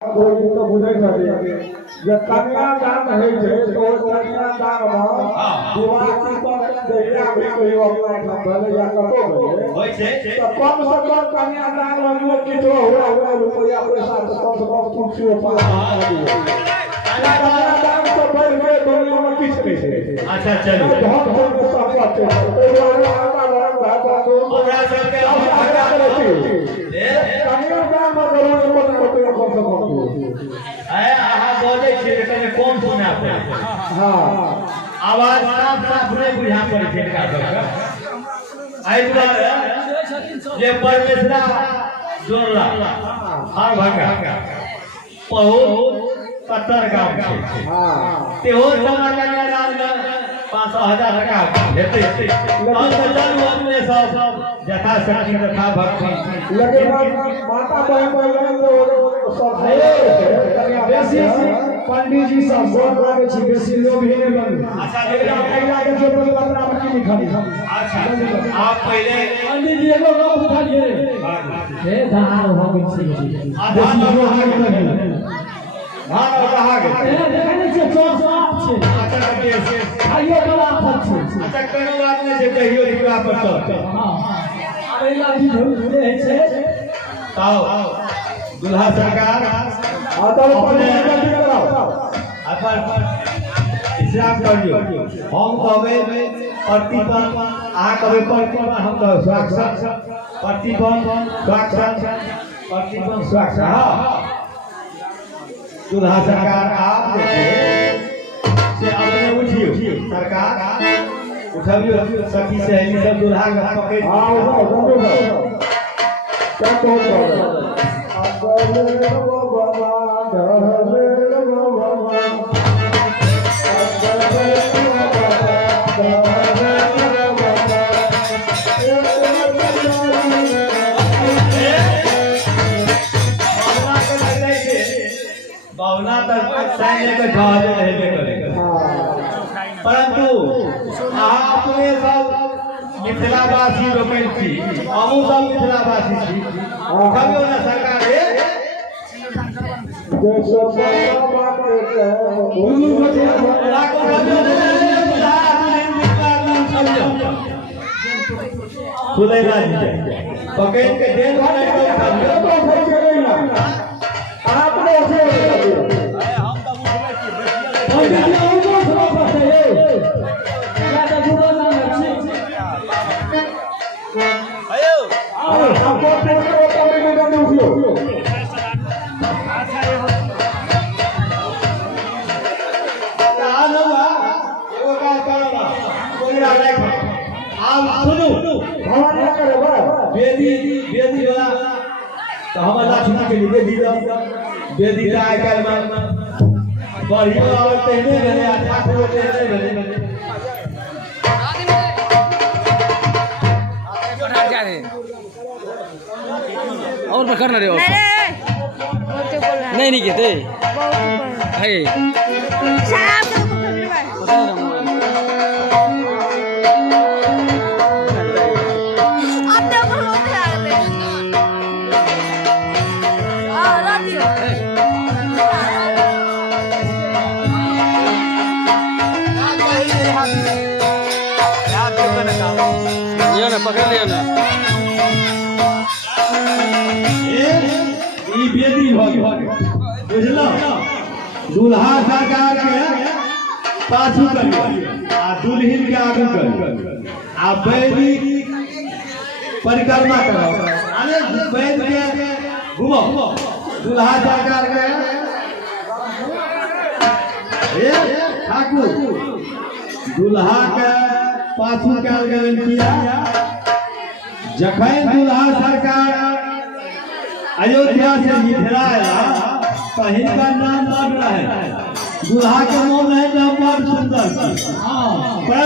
तो बुझे छथि जे कन्यादान होइ छै तो कन्यादान में विवाह पर देखिया भी कहियो अपना भले या कतो भले होय छै तो कम से कम कन्यादान में किछो हुआ रुपया पैसा तो कम से कम कुछ पास कन्यादान तो बढ़ के दुनिया में किछ नहीं छै। अच्छा चलो धन धन सब बात छै तो वाला भाषा तो हमरा सब के कन्यादान में जरूर रुपया कम से कम आया आहा बोले छी कने कम सुना पड़े हां आवाज साफ साफ नहीं बुझा पड़े छै का सब आई दुआरे जे परमेश्वरा जोड़ला हर भंगा बहुत कतर गांव छै हां तेहो कन्यादान में 500,000 टका हेतै हम तो चलू अपने सब जथा शक्ति तथा भक्ति लेकिन माता बहन तो सब है बेसी पंडित जी सब गोर लागे छी बेसी लोग ही नहीं बन। अच्छा महिला के जो पत्र में की लिखल अच्छा आप पहले पंडित जी एगो गप उठाइए हे धार हो गई छी आधार हो गई धार रहा गए देखने से चोर साफ छे अच्छा के आइयो बड़ा फट छे अच्छा कोनो बात नहीं छै कहियो रिक्वा पर तो हां आवेला भी धुले है छे आओ दुल्हा सरकार आदर पर अपन हिसाब करियो हम कहबे प्रतिपन आ कहबे प्रतिपन हम कह स्वाक्षर प्रतिपन स्वाक्षर प्रतिपन स्वाक्षर हां दुल्हा सरकार आप देखिए से अपने उठियो सरकार उठाइयो सखी सहेली सब दुल्हा का पकड़ हां उठो क्या तो अगले बाबा डहले बाबा भावना तक सैन्य के जहाज रहबे करे परंतु आपने सब मिथिलावासी लोकन छी अहू सब मिथिलावासी छी कहियो ना सरकार रे जो सब बात के बोलू बजे लाखों कहियो सुलेगा जी पकड़ के देख आपने ऐसे बेदी वाला तो हम लाठी के लिए बेदी का आय काल में बढ़िया और कहने गए अच्छा को कहने गए और पकड़ना रे और नहीं कहते पकड़ लिया ना ई बेदी भ गेल बुझलो दुल्हा सरकार के पाछू करियो आ दुल्हिन के आगू करियो आ बेदी परिक्रमा करो अरे बैठ के घुमो दुल्हा सरकार के ए ठाकुर दुल्हा के पाछू कल गेल किया जखन दुल्हा सरकार अयोध्या से मिथिला आया तो हिनका नाम बड़ रहे दुल्हा के मोन है बड़ सुंदर